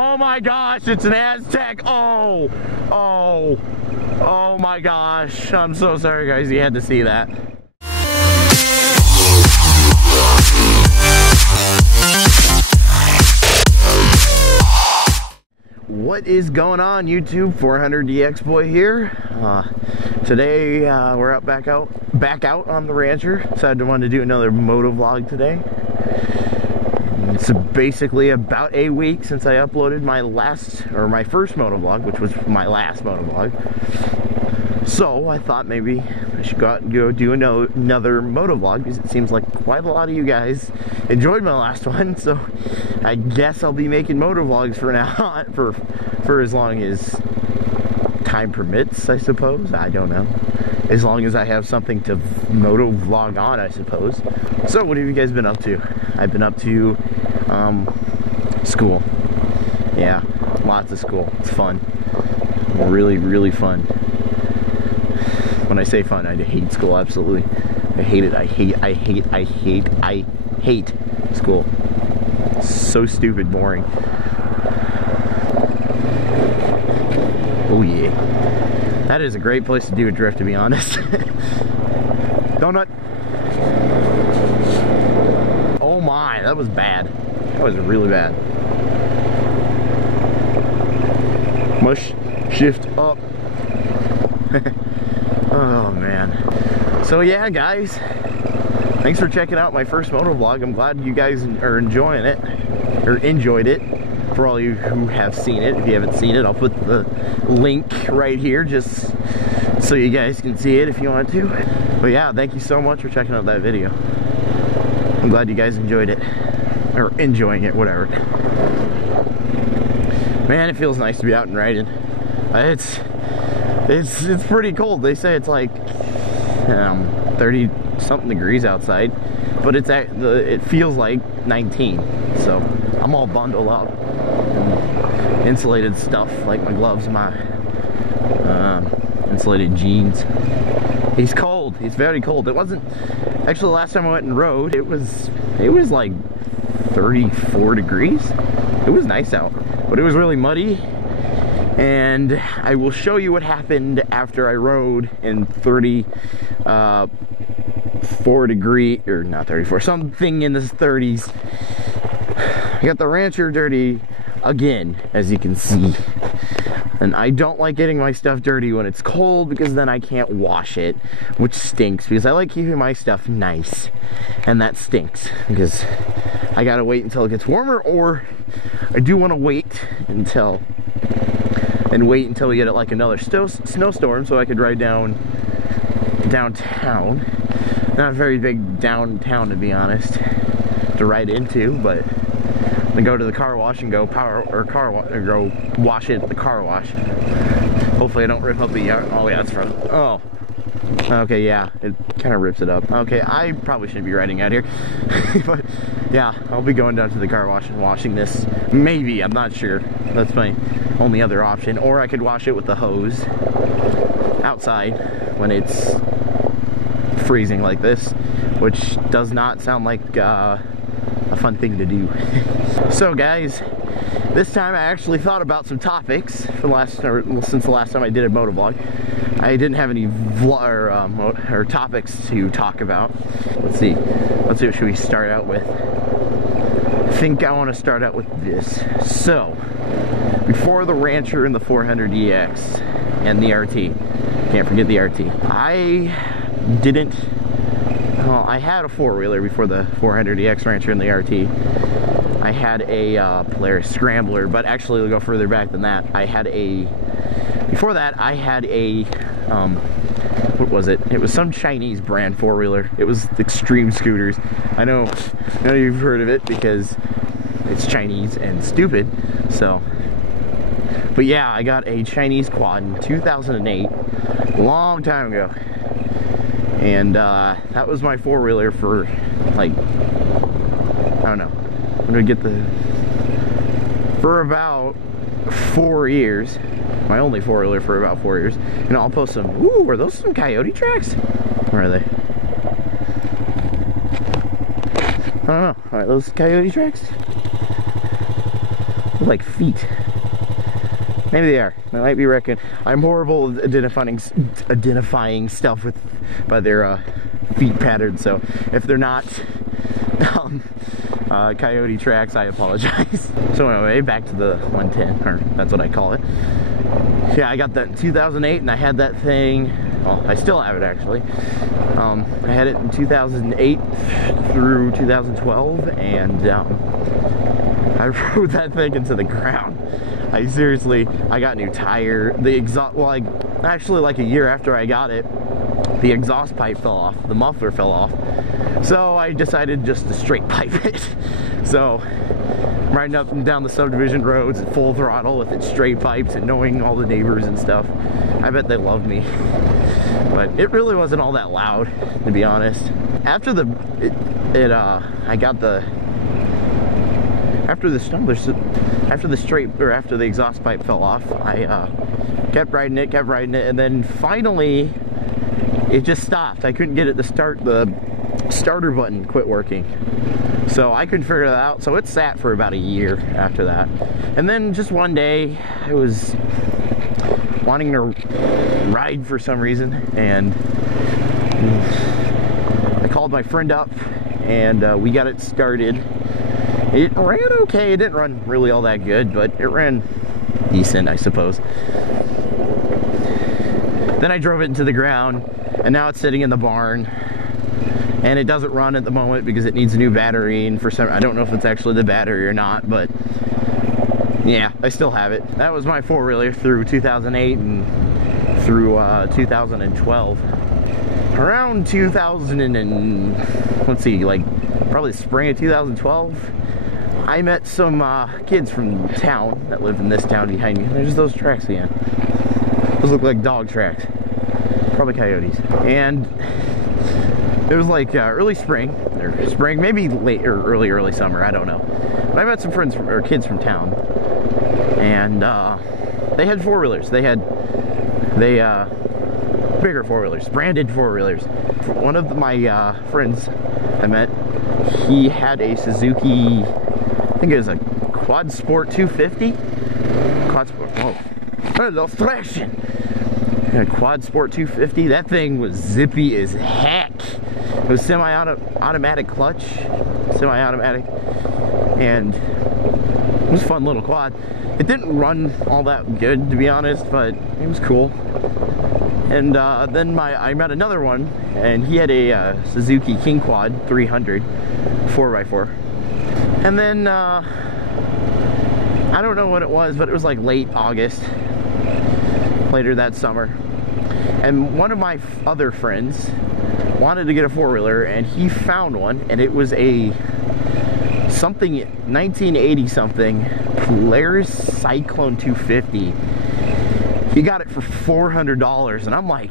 Oh my gosh, it's an Aztec. Oh my gosh. I'm so sorry guys, you had to see that. What is going on YouTube? 400DX boy here. Today we're back out on the rancher. Decided I wanted to do another motovlog today. It's basically about a week since I uploaded my first motovlog, which was my last motovlog. So I thought maybe I should go out and go do another motovlog, because it seems like quite a lot of you guys enjoyed my last one. So I guess I'll be making motovlogs for now, for as long as time permits, I suppose. I don't know. As long as I have something to motovlog on, I suppose. So what have you guys been up to? I've been up to school. Yeah, lots of school. It's fun. Really, really fun. When I say fun, I hate school, absolutely. I hate it. I hate school. It's so stupid, boring. Oh yeah. That is a great place to do a drift, to be honest. Donut. Oh my, that was bad. That was really bad. Mush, shift up. Oh man. So yeah guys, thanks for checking out my first motovlog. I'm glad you guys are enjoying it, or enjoyed it. For all you who have seen it, if you haven't seen it, I'll put the link right here just so you guys can see it if you want to. But yeah, thank you so much for checking out that video. I'm glad you guys enjoyed it, or enjoying it, whatever. Man, it feels nice to be out and riding. It's pretty cold. They say it's like 30 something degrees outside, but it feels like 19. So I'm all bundled up in insulated stuff, like my gloves, my insulated jeans. He's cold. He's very cold. It wasn't actually the last time I went and rode. It was like 34 degrees. It was nice out, but it was really muddy. And I will show you what happened after I rode in 34 degree, or not 34, something in the 30s. I got the rancher dirty again, as you can see. And I don't like getting my stuff dirty when it's cold, because then I can't wash it, which stinks, because I like keeping my stuff nice. And that stinks, because I gotta wait until it gets warmer, or I do want to wait until we get like another snowstorm, so I could ride downtown. Not a very big downtown, to be honest, to ride into, but then go to the car wash and go go wash it at the car wash. Hopefully I don't rip up the yard. Oh yeah, that's from. Oh, okay, yeah, it kind of rips it up. Okay, I probably shouldn't be riding out here, but yeah, I'll be going down to the car wash and washing this. Maybe, I'm not sure. That's my only other option. Or I could wash it with the hose outside when it's freezing like this, which does not sound like a fun thing to do. So guys, this time I actually thought about some topics since the last time I did a motovlog. I didn't have any or topics to talk about. Let's see what should we start out with. I think I want to start out with this. So before the rancher and the 400DX and the RT, can't forget the RT, I had a four-wheeler before the 400DX rancher and the RT. I had a Polaris Scrambler, but actually we'll go further back than that. Before that I had a what was it? It was some Chinese brand four-wheeler. It was Extreme Scooters. I know you've heard of it because it's Chinese and stupid. So, but yeah, I got a Chinese quad in 2008, a long time ago. And that was my four-wheeler for like, I don't know, I'm gonna get for about 4 years. My only four-wheeler for about 4 years. And I'll post some. Ooh, are those some coyote tracks? Where are they? I don't know. Are those coyote tracks? like feet. Maybe they are. I might be wrecking. I'm horrible at identifying stuff by their feet pattern. So if they're not coyote tracks, I apologize. So anyway, back to the 110, or that's what I call it. Yeah, I got that in 2008, and I had that thing. Well, I still have it actually. I had it in 2008 through 2012, and I rode that thing into the ground. I got a new tire. The exhaust, well, actually like a year after I got it, the exhaust pipe fell off, the muffler fell off. So I decided just to straight pipe it. So I'm riding up and down the subdivision roads at full throttle with it straight pipes and knowing all the neighbors and stuff. I bet they loved me. But it really wasn't all that loud, to be honest. After the exhaust pipe fell off, I kept riding it, and then finally it just stopped. I couldn't get it to start. The starter button quit working, so I couldn't figure that out. So it sat for about a year after that, and then just one day I was wanting to ride for some reason, and I called my friend up, and we got it started. It ran okay. It didn't run really all that good, but it ran decent, I suppose. Then I drove it into the ground, and now it's sitting in the barn, and it doesn't run at the moment because it needs a new battery, and for some, I don't know if it's actually the battery or not, but yeah, I still have it. That was my four-wheeler through 2008 and through 2012. Around 2000 and let's see, like probably spring of 2012, I met some kids from town that live in this town behind me. There's those tracks again. Those look like dog tracks. Probably coyotes. And it was like early spring, or spring, maybe late or early summer, I don't know. But I met some friends or kids from town, and they had four-wheelers. They bigger four-wheelers, branded four-wheelers. One of my friends I met, he had a Suzuki, I think it was a Quad Sport 250. Quad Sport, oh, hello, thrashing. A Quad Sport 250. That thing was zippy as heck. It was semi-automatic clutch, semi-automatic, and it was a fun little quad. It didn't run all that good, to be honest, but it was cool. And then I met another one, and he had a Suzuki King Quad 300 4x4. And then I don't know what it was, but it was like late August, later that summer, and one of my other friends wanted to get a four-wheeler, and he found one, and it was a 1980 something Polaris Cyclone 250. He got it for $400, and I'm like,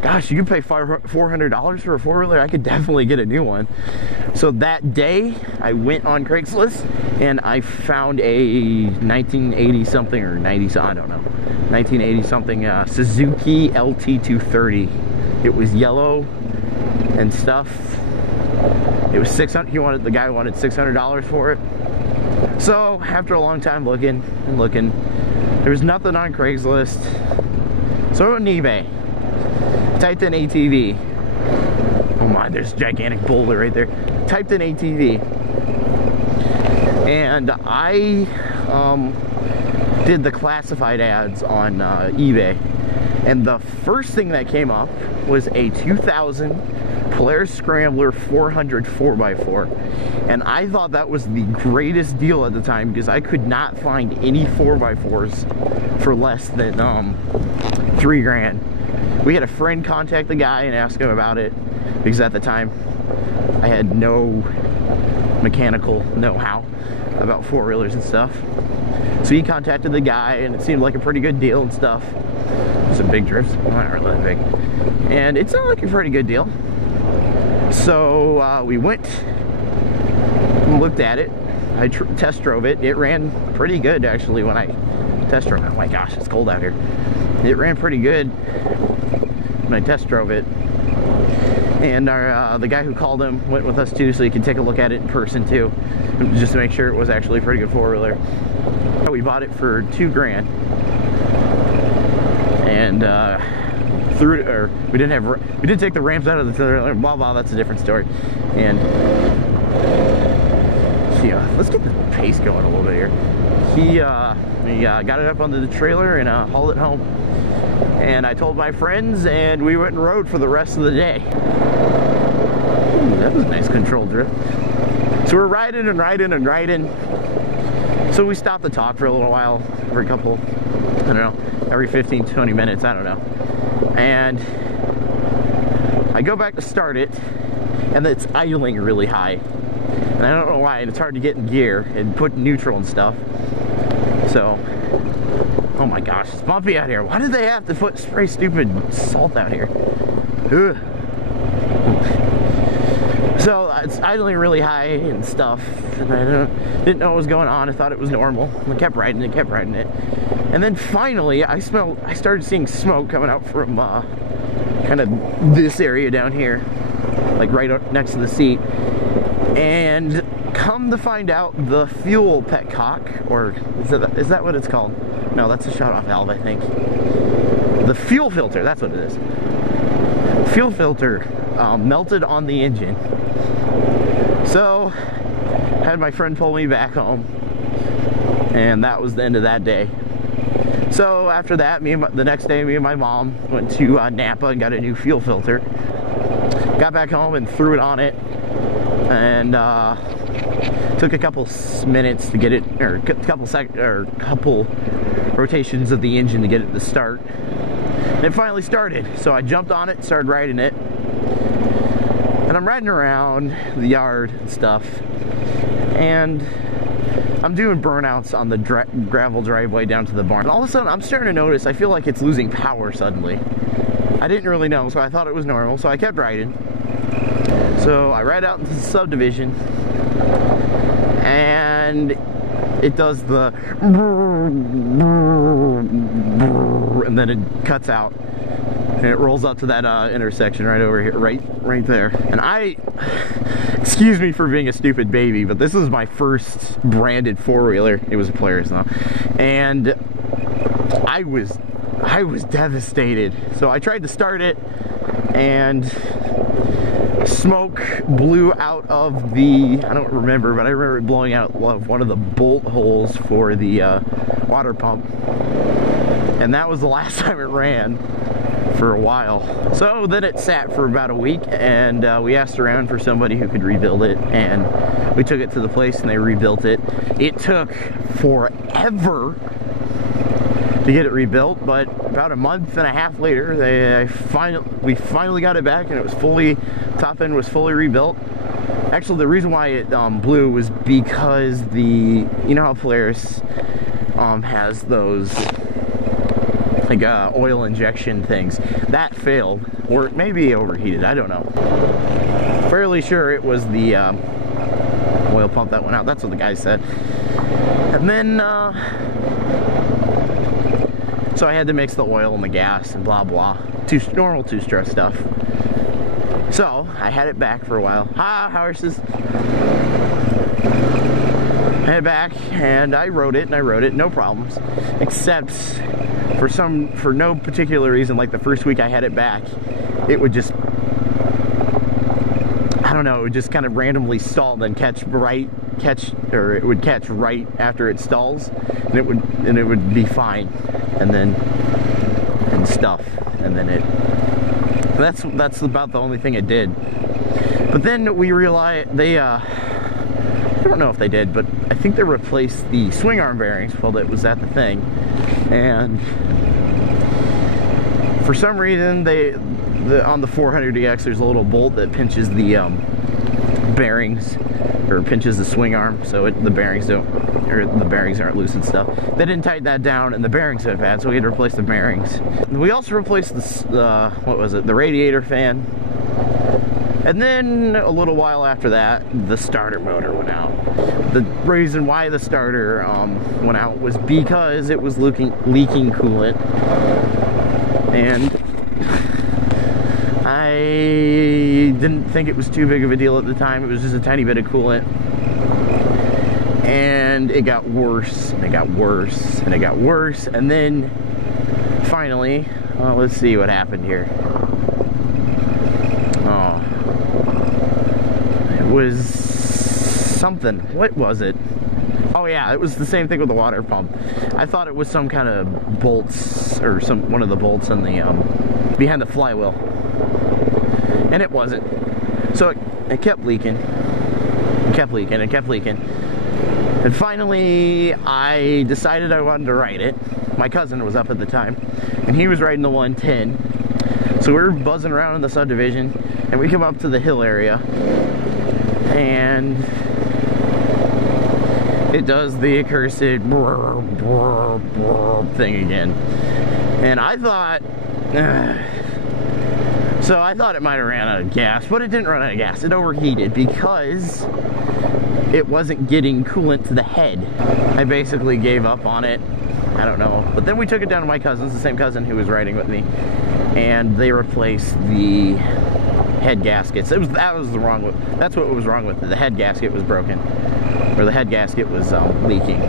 gosh, you can pay $400 for a four-wheeler? I could definitely get a new one. So that day, I went on Craigslist, and I found a 1980 something or 90, I don't know, 1980 something Suzuki LT230. It was yellow and stuff. It was $600. The guy wanted $600 for it. So after a long time looking and looking, there was nothing on Craigslist. So I went on eBay, typed in ATV. Oh my, there's a gigantic boulder right there. Typed in ATV, and I did the classified ads on eBay, and the first thing that came up was a 2000 Polaris Scrambler 400 4x4, and I thought that was the greatest deal at the time because I could not find any 4x4s for less than $3 grand. We had a friend contact the guy and ask him about it because at the time I had no mechanical know-how about four-wheelers and stuff. So he contacted the guy, and it seemed like a pretty good deal and stuff. Some big drifts, well, not really that big, and it sounded like a pretty good deal. So we went and looked at it. I test drove it. It ran pretty good actually when I test drove it. Oh my gosh, it's cold out here. It ran pretty good when I test drove it. And the guy who called him went with us too, so he could take a look at it in person too, just to make sure it was actually a pretty good four-wheeler. We bought it for $2 grand, and we did take the ramps out of the trailer, blah blah, that's a different story. And yeah, let's get the pace going a little bit here. We got it up onto the trailer and hauled it home, and I told my friends, and we went and rode for the rest of the day. Ooh, that was a nice controlled drift. So we're riding and riding and riding. So we stopped to talk for a little while, for a couple, I don't know, every 15-20 minutes, I don't know. And I go back to start it, and it's idling really high. And I don't know why, and it's hard to get in gear and put neutral and stuff. So, oh my gosh, it's bumpy out here. Why did they have to spray stupid salt out here? Ugh. So it's idling really high and stuff, and I didn't know what was going on. I thought it was normal. I kept riding it, and then finally I started seeing smoke coming out from kind of this area down here, like right up next to the seat. And come to find out, the fuel petcock, or is that what it's called? No, that's a shut-off valve, I think. The fuel filter, that's what it is. Fuel filter melted on the engine. So, had my friend pull me back home, and that was the end of that day. So after that, the next day, me and my mom went to Napa and got a new fuel filter. Got back home and threw it on it, and took a couple minutes to get it, or a couple rotations of the engine to get it to start. And it finally started. So I jumped on it, started riding it. And I'm riding around the yard and stuff, and I'm doing burnouts on the gravel driveway down to the barn. And all of a sudden, I'm starting to notice, I feel like it's losing power suddenly. I didn't really know, so I thought it was normal, so I kept riding. So I ride out into the subdivision, and it does the and then it cuts out. And it rolls up to that intersection right over here, right there. And excuse me for being a stupid baby, but this is my first branded four-wheeler. It was a Polaris though. And I was devastated. So I tried to start it, and smoke blew out of the, I don't remember, but I remember it blowing out of one of the bolt holes for the water pump. And that was the last time it ran for a while. So then it sat for about a week, and we asked around for somebody who could rebuild it, and we took it to the place and they rebuilt it. It took forever to get it rebuilt, but about a month and a half later, we finally got it back, and it was top end was fully rebuilt. Actually, the reason why it blew was because you know how Polaris has those like oil injection things, that failed, or maybe overheated, I don't know. Fairly sure it was the oil pump that went out. That's what the guy said. And then so I had to mix the oil and the gas and blah blah, normal two-stroke stuff. So I had it back for a while. Horses. I had it back, and I rode it, no problems, except for no particular reason, like the first week I had it back, it would just, I don't know, it would just kind of randomly stall, then it would catch right after it stalls, and it would be fine, and stuff, and then that's about the only thing it did. But then we realized I don't know if they did, but I think they replaced the swing arm bearings while it was at the thing. And for some reason, on the 400DX, there's a little bolt that pinches the bearings, or pinches the swing arm, so the bearings aren't loose and stuff. They didn't tighten that down, and the bearings went bad, so we had to replace the bearings. We also replaced the radiator fan. And then a little while after that, the starter motor went out. The reason why the starter went out was because it was leaking coolant. And I didn't think it was too big of a deal at the time. It was just a tiny bit of coolant. And it got worse, and it got worse, and it got worse, and then finally, let's see what happened here. Oh, it was something. What was it? Oh yeah, it was the same thing with the water pump. I thought it was some kind of bolts, or one of the bolts on the behind the flywheel, and it wasn't. So it kept leaking, and kept leaking, and kept leaking. And finally, I decided I wanted to ride it. My cousin was up at the time, and he was riding the 110. So we were buzzing around in the subdivision, and we come up to the hill area, and it does the accursed brr, brr, brr thing again. And I thought, so I thought it might have ran out of gas, but it didn't run out of gas. It overheated because it wasn't getting coolant to the head. I basically gave up on it. I don't know. But then we took it down to my cousin's, the same cousin who was riding with me, and they replaced the head gaskets. That's what was wrong with it. The head gasket was broken, or the head gasket was leaking.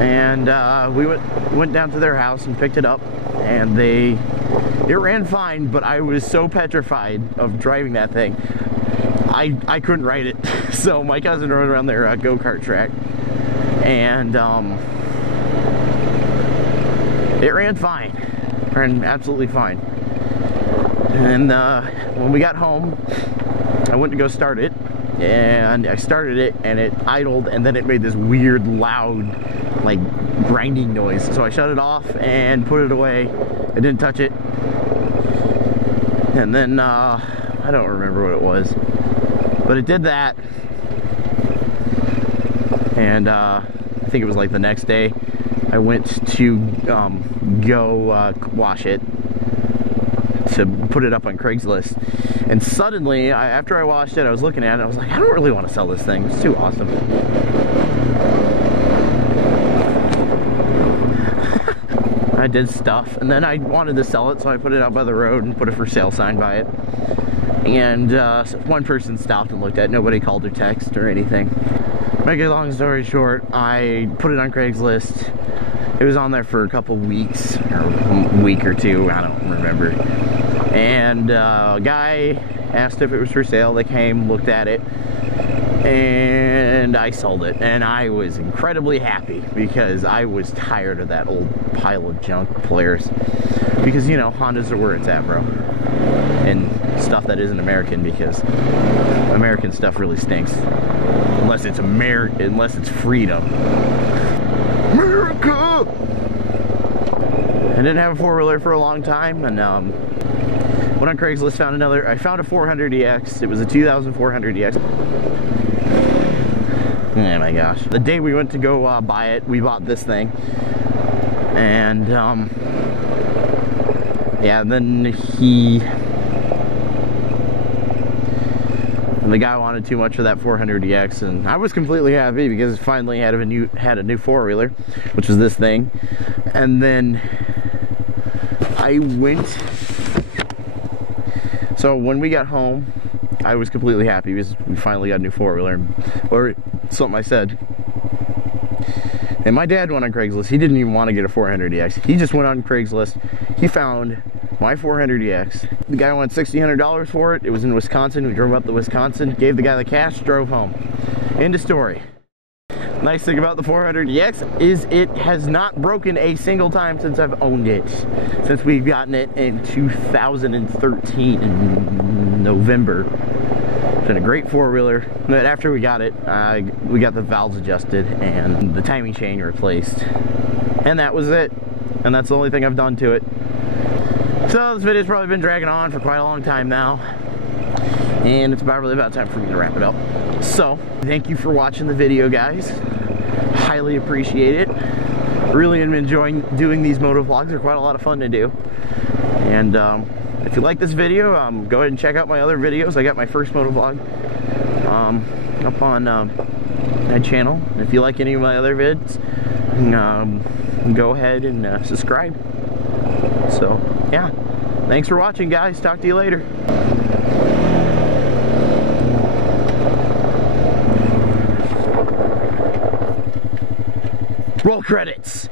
And we went down to their house and picked it up, and it ran fine, but I was so petrified of driving that thing. I couldn't ride it. So my cousin rode around their go-kart track, and it ran fine. Ran absolutely fine. And when we got home, I went to go start it, and I started it, and it idled, and then it made this weird, loud, like, grinding noise. So I shut it off and put it away. I didn't touch it. And then, I don't remember what it was, but it did that. And I think it was like the next day, I went to go wash it, to put it up on Craigslist. And suddenly, after I washed it, I was looking at it, I was like, I don't really want to sell this thing. It's too awesome. I did stuff, and then I wanted to sell it, so I put it out by the road and put a for sale sign by it. And so one person stopped and looked at it. Nobody called or texted or anything. Make a long story short, I put it on Craigslist. It was on there for a couple weeks, or a week or two, I don't remember. And a guy asked if it was for sale. They came, looked at it, and I sold it. And I was incredibly happy because I was tired of that old pile of junk Polaris. Because, you know, Hondas are where it's at, bro. And stuff that isn't American, because American stuff really stinks. Unless it's unless it's freedom. America! I didn't have a four-wheeler for a long time, and went on Craigslist, I found a 400EX. It was a 200400EX. Oh my gosh. The day we went to go buy it, we bought this thing. And, yeah, then the guy wanted too much for that 400EX, and I was completely happy because it finally had a new four-wheeler, which was this thing. And then I went, so when we got home, I was completely happy because we finally got a new four-wheeler, or something I said. And my dad went on Craigslist. He didn't even want to get a 400EX. He just went on Craigslist. He found my 400EX. The guy wanted $1,600 for it. It was in Wisconsin. We drove up to Wisconsin, gave the guy the cash, drove home. End of story. Nice thing about the 400EX is it has not broken a single time since I've owned it. Since we've gotten it in 2013 in November. It's been a great four-wheeler, but after we got it, we got the valves adjusted and the timing chain replaced. And that was it. And that's the only thing I've done to it. So this video's probably been dragging on for quite a long time now. And it's really about time for me to wrap it up. So, thank you for watching the video, guys. Highly appreciate it. Really am enjoying doing these motovlogs. They're quite a lot of fun to do. And if you like this video, go ahead and check out my other videos. I got my first motovlog up on that channel. If you like any of my other vids, go ahead and subscribe. So, yeah. Thanks for watching, guys. Talk to you later. Roll credits.